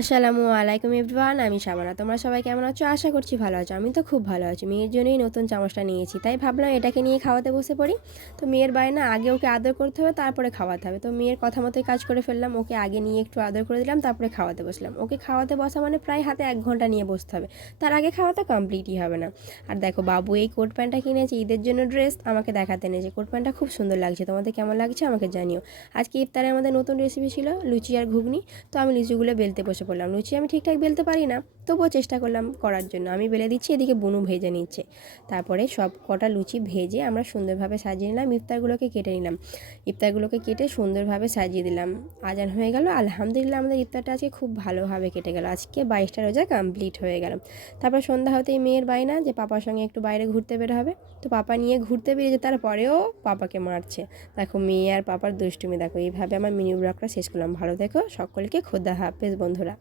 আসসালামু আলাইকুম এভরিওয়ান, আমি শাবানা। তোমরা সবাই কেমন আছো? আশা করছি ভালো আছো। আমি তো খুব ভালো আছি। মেয়ের জন্যই নতুন চামচটা নিয়েছি, তাই ভাবলাম এটাকে নিয়ে খাওয়াতে বসে পড়ি। তো মেয়ের বায়না, আগে ওকে আদর করতে হবে, তারপরে খাওয়াতে হবে। তো মেয়ের কথা মতোই কাজ করে ফেললাম। ওকে আগে নিয়ে একটু আদর করে দিলাম, তারপরে খাওয়াতে বসলাম। ওকে খাওয়াতে বসা মানে প্রায় হাতে 1 ঘন্টা নিয়ে বসতে হবে, তার আগে খাওয়াতে কমপ্লিটই হবে না। আর দেখো, বাবু এই কোট প্যান্টটা কিনেছে, ঈদের জন্য ড্রেস আমাকে দেখাতে এনেছে। কোট প্যান্টটা খুব সুন্দর লাগছে, তোমাদের কেমন লাগছে আমাকে জানিও। আজকে ইফতারে আমাদের নতুন রেসিপি ছিল লুচি আর ঘুগনি। তো আমি লুচিগুলো বেলতে বসে পড়লাম। লুচি আমি ঠিকঠাক বেলতে পারি না, তবুও চেষ্টা করলাম করার জন্য। আমি বেলে দিচ্ছি, এদিকে বুনু ভেজে নিচ্ছে। তারপরে সব কটা লুচি ভেজে আমরা সুন্দরভাবে সাজিয়ে নিলাম। ইফতারগুলোকে কেটে নিলাম। ইফতারগুলোকে কেটে সুন্দরভাবে সাজিয়ে দিলাম। আজান হয়ে গেল। আলহামদুলিল্লাহ, আমাদের ইফতারটা আজকে খুব ভালোভাবে কেটে গেল। আজকে 22টা রোজা কমপ্লিট হয়ে গেল। তারপর সন্ধ্যা হতেই মেয়ের বায়না যে পাপার সঙ্গে একটু বাইরে ঘুরতে বের হবে। তো পাপা নিয়ে ঘুরতে বেরিয়েছে, তারপরেও পাপাকে মারছে। দেখো, মেয়ে আর পাপার দুষ্টুমি দেখো। এইভাবে আমার মিনি ব্লগটা শেষ করলাম। ভালো থেকো সকলকে, খোদা হাফেজ বন্ধুরা।